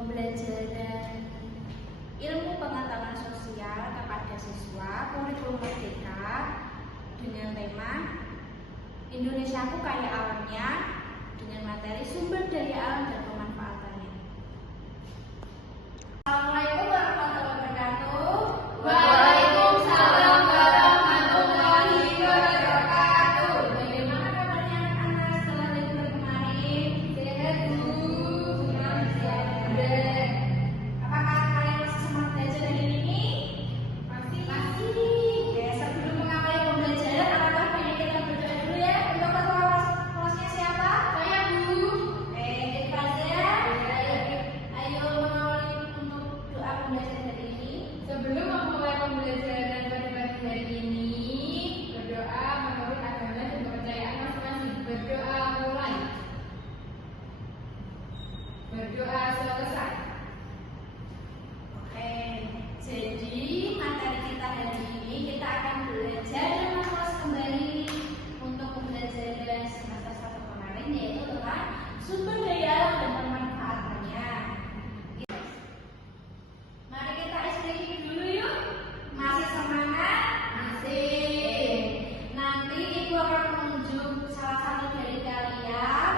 pembelajaran ilmu pengetahuan sosial kepada siswa kurikulum merdeka dengan tema Indonesiaku Kaya Alamnya dengan materi sumber daya alam dan pemanfaatannya. Assalamualaikum warahmatullahi wabarakatuh. Waalaikumsalam warahmatullahi wabarakatuh. Bagaimana kabarnya anak-anak setelah libur kemarin? Sehat, Bu. Apakah kalian masih semangat belajar hari ini? Masih. Oke, sebelum mengawali pembelajaran, apakah baiknya kita berdoa dulu ya untuk ketua kelasnya siapa? Saya, Bu. Oke, kita aja. Ayo mengawali untuk doa pembelajaran hari ini. Sebelum memulai pembelajaran pada pagi hari ini, berdoa menurut agama dan kepercayaan masing-masing. Berdoa mulai. Berdoa selesai. Oke, jadi materi kita hari ini kita akan belajar dan mengulas kembali untuk pembelajaran semester 1 kemarin, yaitu tentang sumber daya alam dan pemanfaatannya. Mari kita explore dulu yuk. Masih semangat? Masih. Nanti Ibu akan menunjuk salah satu dari kalian.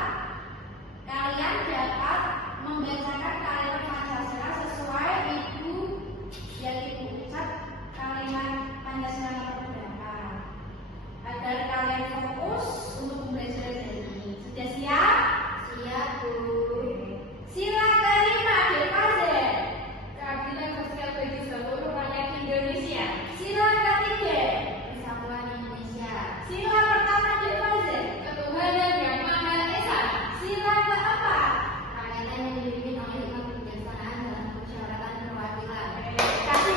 Kalian dapat membacakan kalimat Pancasila sesuai Ibu yang Ibu ucap kalimat Pancasila berapa. Agar kalian fokus untuk pembelajaran hari ini. Sudah siap? Siap, Bu. Sila kelima Fazer. Keadilan sosial bagi seluruh rakyat Indonesia. Sila ketiga. Persatuan Indonesia. Sila pertama Fazer. Ketuhanan yang Maha Esa. Sila keempat. Rakyat yang dipimpin oleh hikmat kebijaksanaan dalam permusyawaratan perwakilan. Kasih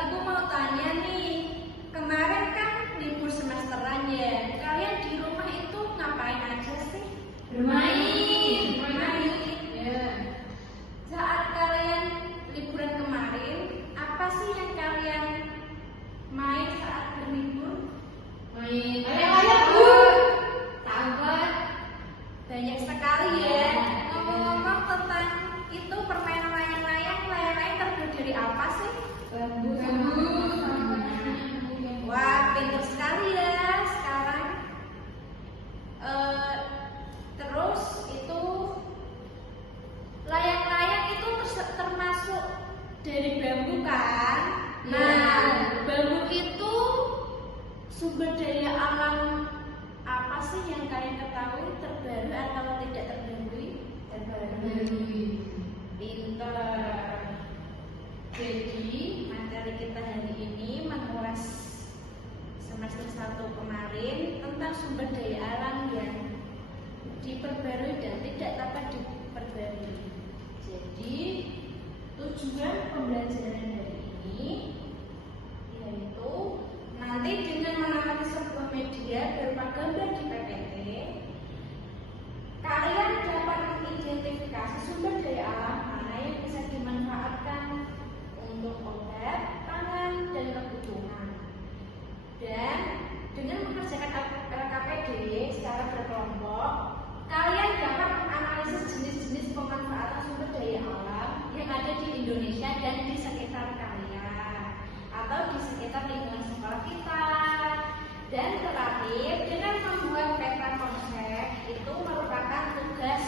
Ibu mau tanya nih, kemarin kan libur semesteran ya, kalian di rumah itu ngapain aja sih? Bermain. Ya. Saat kalian liburan kemarin, apa sih yang kalian main saat berlibur? Main. Layang-layang, Bu. Sahabat. Banyak sekali ya. Ngomong-ngomong tentang itu permainan layang-layang terbuat dari apa sih? Bambu. Wah, pintar sekali ya sekarang. Terus itu layang-layang itu termasuk dari bambu kan? Nah, bambu itu sumber daya alam apa sih yang kalian ketahui terbaru atau tidak terbaru? Pintar. Jadi materi kita hari ini mengulas semester 1 kemarin tentang sumber daya alam yang diperbarui dan tidak dapat diperbarui. Jadi tujuan pembelajaran hari ini yaitu nanti dengan mengamati sebuah media berupa gambar di PPT, kalian dapat mengidentifikasi sumber daya alam mana yang bisa dimanfaatkan untuk obat, pangan, dan kebutuhan. Dan dengan mengerjakan LKPD secara berkelompok, kalian dapat menganalisis jenis-jenis pemanfaatan sumber daya alam yang ada di Indonesia dan di sekitar kalian atau di sekitar lingkungan sekolah kita. Dan terakhir, dengan membuat peta konsep itu merupakan tugas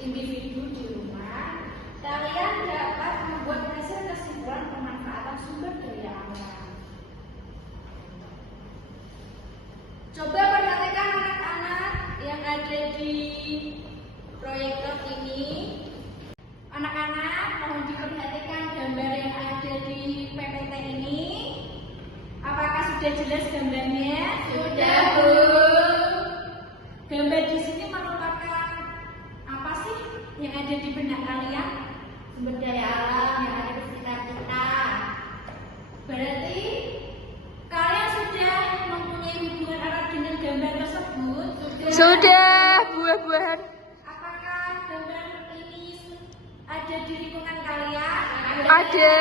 individu di rumah. Kalian dapat membuat hasil kesimpulan pemanfaatan sumber daya alam. Coba perhatikan anak-anak yang ada di proyektor ini. Anak-anak, mohon diperhatikan gambar yang ada di PPT ini. Apakah sudah jelas gambarnya? Sudah, Bu. Gambar di sini merupakan apa sih yang ada di benak kalian? Sumber daya alam yang ada di sekitar kita. Berarti kalian sudah mempunyai hubungan erat dengan gambar tersebut? Sudah, buah-buahan. Apakah gambar ini ada di lingkungan kalian? Ada.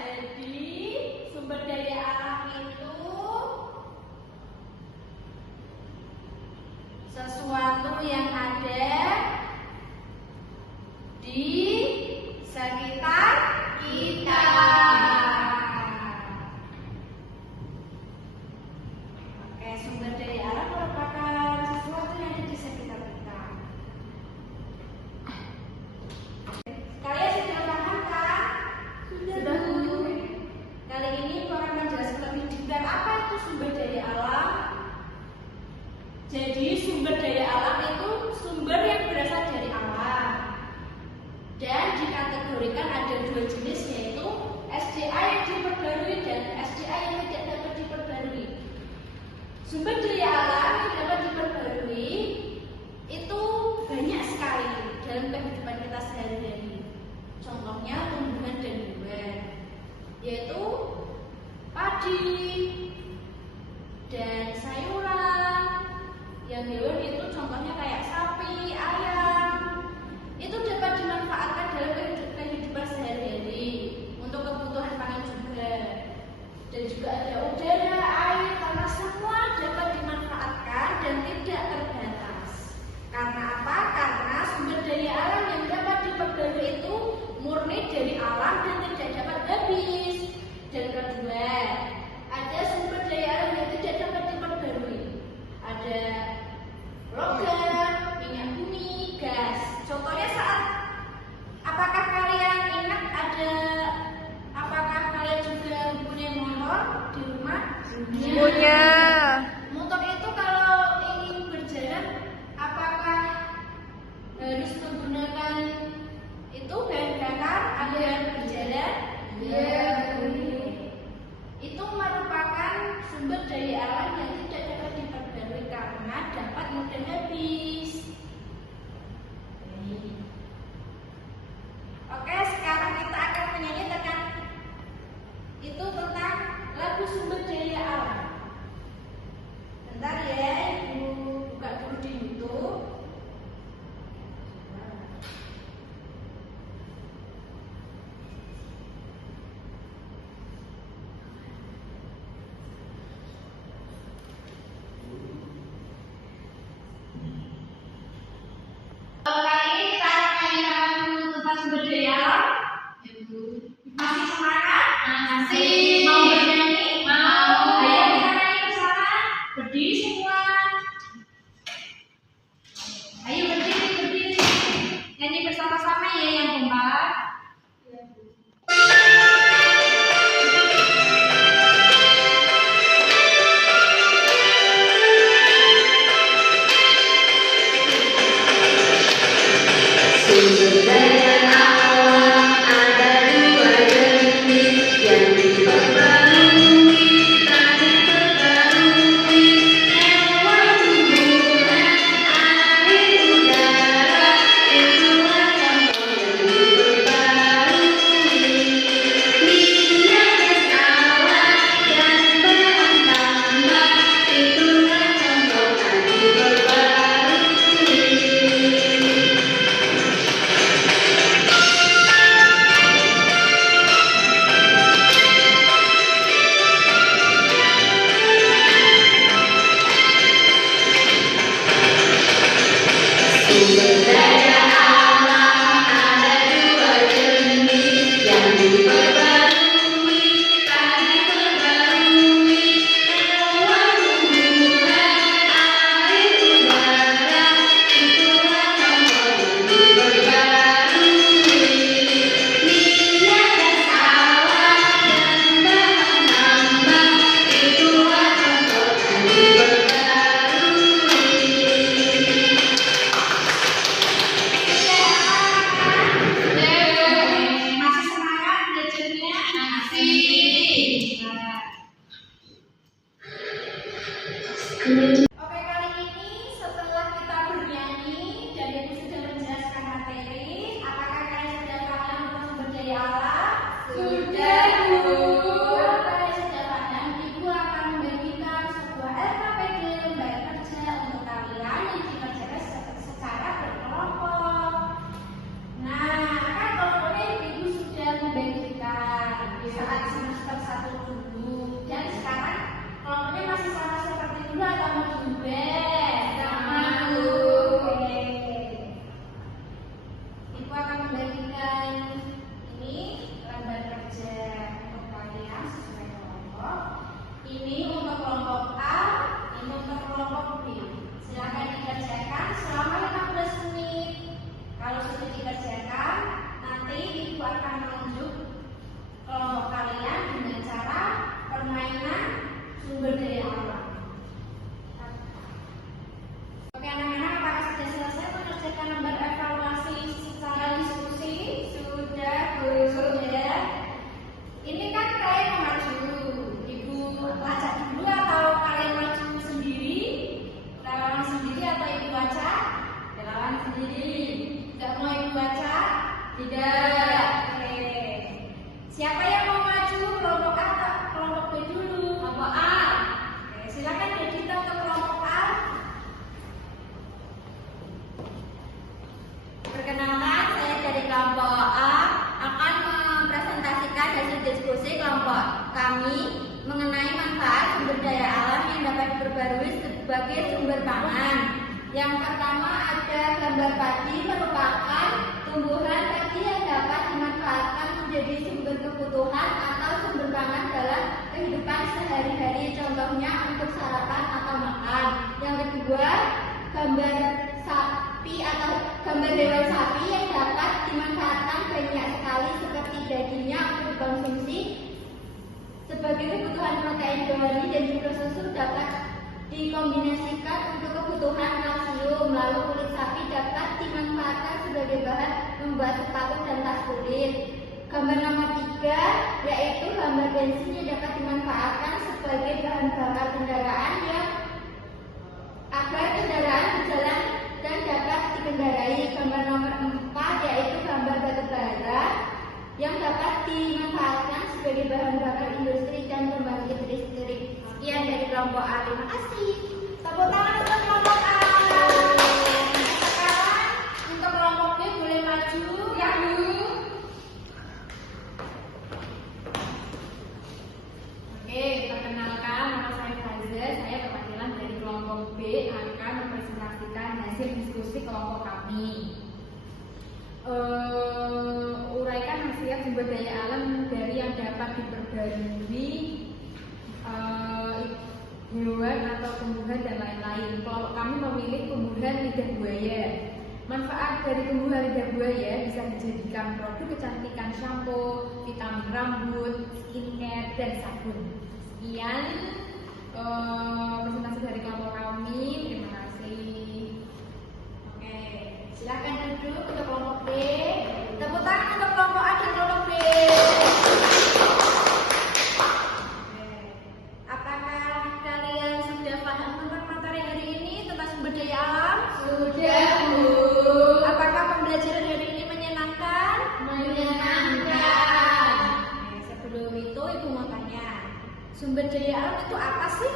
Jadi sumber daya alam itu sesuatu yang ada di sekitar kita. Oke, sumber daya alam merupakan sesuatu yang ada di sekitar kita. Kalian sudah paham kan? Sudah. Kali ini aku akan menjelaskan lebih detail apa itu sumber daya alam. Jadi sumber daya alam itu sumber yang berasal dari alam dan dikategorikan ada dua jenis, yaitu SDA yang diperbarui dan SDA yang tidak dapat diperbarui. Sumber daya alam yang dapat diperbarui itu banyak sekali dalam kehidupan kita sehari-hari. Contohnya tumbuhan dan hewan, yaitu padi dan sayuran. Yang hewan itu contohnya kayak sapi, ayam. Itu dapat dimanfaatkan dalam kehidupan sehari-hari untuk kebutuhan pangan juga. Dan juga ada udara, air, tanah, semua dapat dimanfaatkan dan tidak terbatas. Karena apa? Karena sumber daya alam yang dapat diperbarui itu murni dari alam dan tidak dapat habis. Dan kedua, ada sumber daya alam yang tidak dapat diperbarui. Ada logam, minyak bumi, gas. Contohnya saat, apakah kalian ingat apakah kalian juga punya motor di rumah? Punya. Motor itu kalau ingin berjalan, apakah harus menggunakan itu bahan bakar agar berjalan? Iya. Itu merupakan sumber daya alam yang tidak dapat diperbarui karena dapat mudah habis. Oke, sekarang kita akan menyanyi tentang lagu sumber daya alam. Bentar ya, Ibu buka dulu di YouTube. Kali ini kita nyanyi lagu tentang sumber daya alam. Masih semangat? Masih. Mau bernyanyi? Mau. Ayo kita nyanyi bersama. Berdiri semua. Ayo berdiri. Nyanyi bersama-sama ya yang kompak. Sumber daya alam ada dua jenis yang diperbarui, tak diperbarui. Hewan, tumbuhan, air, udara, itulah contoh yang diperbarui. Minyak, gas alam, dan bahan tambah, itulah contoh yang diperbarui. Sumber daya alam ada dua jenis yang diperbarui, tak diperbarui. Hewan, tumbuhan, air, udara, itulah contoh yang diperbarui. Minyak, gas alam, dan bahan tambah, itulah contoh yang diperbarui. Masih semangat belajarnya? Oke, kali ini setelah kita bernyanyi dan Ibu sudah menjelaskan materi, apakah kalian sudah paham tentang sumber daya alam? Sudah, Bu. Kalau kalian sudah paham, Ibu akan membagikan sebuah LKPD lembaga kerja untuk kalian yang dikerjakan secara berkelompok. Nah, kan kelompoknya Ibu sudah membagikan saat semester 1 dulu, dan sekarang kelompoknya masih sama seperti dulu atau mau Ini untuk kelompok A, ini untuk kelompok B. Silakan dikerjakan selama 15 menit. Kalau sudah dikerjakan, nanti Ibu akan menunjuk kelompok kalian dengan cara permainan sumber daya alam. Oke anak-anak, apakah sudah selesai mengerjakan lembar evaluasi secara diskusi? Sudah, Bu. Sudah. Ini kan kalian mau maju. Ibu ajak dulu atau kalian maju sendiri? Relawan sendiri atau Ibu ajak? Relawan sendiri. Tidak mau Ibu ajak? Tidak. Oke. Siapa yang mau maju? Kelompok A atau kelompok B dulu? Kelompok A. Oke, silakan Dedita untuk kelompok A. Perkenalkan, saya dari kelompok A akan mempresentasikan hasil diskusi kelompok kami mengenai manfaat sumber daya alam yang dapat diperbarui sebagai sumber pangan. Yang pertama ada gambar padi, merupakan tumbuhan padi yang dapat dimanfaatkan menjadi sumber kebutuhan atau sumber pangan dalam kehidupan sehari-hari, contohnya untuk sarapan atau makan. Yang kedua, gambar sapi atau gambar hewan sapi yang dapat dimanfaatkan banyak sekali seperti dagingnya untuk dikonsumsi sebagai kebutuhan protein hewani dan juga susu dapat dikombinasikan untuk kebutuhan kalsium. Lalu kulit sapi dapat dimanfaatkan sebagai bahan membuat sepatu dan tas kulit. Gambar nomor 3 yaitu gambar bensin yang dapat dimanfaatkan sebagai bahan bakar kendaraan yang agar kendaraan berjalan dan dapat dikendarai. Gambar nomor 4 yaitu gambar batu bara yang dapat dimanfaatkan sebagai bahan bakar industri dan pembangkit listrik. Sekian dari kelompok A. Terima kasih. Tepuk tangan untuk kelompok A. Sekarang untuk kelompok B boleh maju ya Bu. Oke, perkenalkan, nama saya Faza. Saya perwakilan dari kelompok B akan mempresentasikan hasil diskusi kelompok kami. Uraikan khasiat sumber daya alam dari yang dapat diperbarui hewan atau tumbuhan dan lain-lain. Kelompok kami memilih tumbuhan lidah buaya. Manfaat dari tumbuhan lidah buaya bisa dijadikan produk kecantikan shampoo, vitamin rambut, skincare, dan sabun. Sekian presentasi dari kelompok kami. Terima kasih. Oke, silakan duduk untuk kelompok B. Tepuk tangan untuk kelompok A dan kelompok B. Oke. Apakah kalian sudah paham tentang materi hari ini tentang sumber daya alam? Sudah, Bu. Apakah pembelajaran hari ini menyenangkan? Menyenangkan. Oke, sebelum itu Ibu mau tanya, sumber daya alam itu apa sih?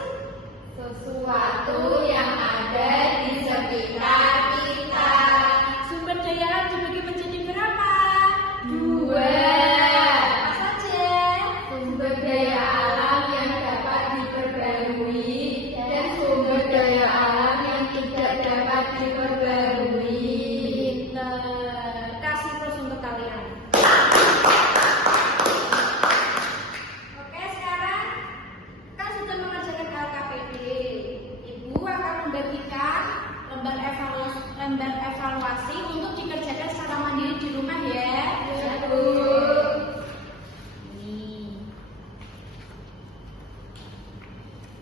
Sesuatu yang ada di sekitar kita. Sumber daya alam dibagi menjadi berapa? 2. Apa saja? Sumber daya alam yang dapat diperbarui dan sumber daya alam yang tidak dapat diperbarui. Kasih terus untuk kalian. Oke, sekarang kan sudah mengerjakan LKPD. Ibu akan membagikan lembar evaluasi untuk dikerjakan secara mandiri di rumah ya. Ya, Bu.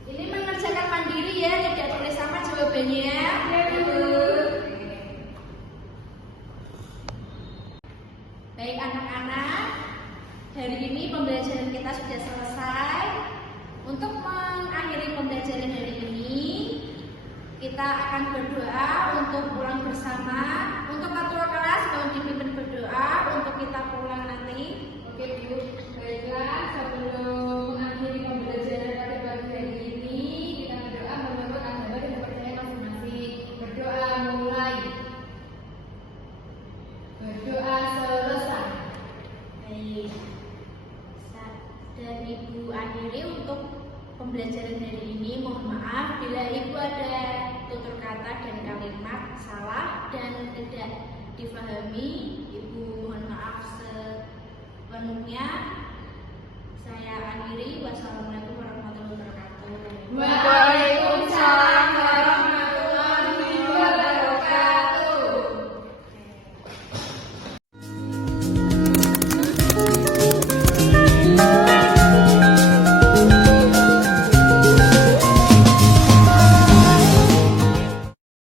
Ini mengerjakan mandiri ya, tidak tulis sama jawabannya. Ya, Bu. Baik anak-anak, hari ini pembelajaran kita sudah selesai. Untuk mengakhiri pembelajaran hari ini, kita akan berdoa untuk pulang bersama. Untuk ketua kelas mohon dipimpin berdoa untuk kita pulang nanti. Oke Bu, baiklah sebelum mengakhiri pembelajaran pada pagi hari ini, kita berdoa menurut agama dan kepercayaan masing-masing. Berdoa mulai. Berdoa selesai. Baik. Dan Ibu akhiri untuk pembelajaran hari ini. Mohon maaf bila Ibu ada tutur kata dan kalimat salah dan tidak difahami. Ibu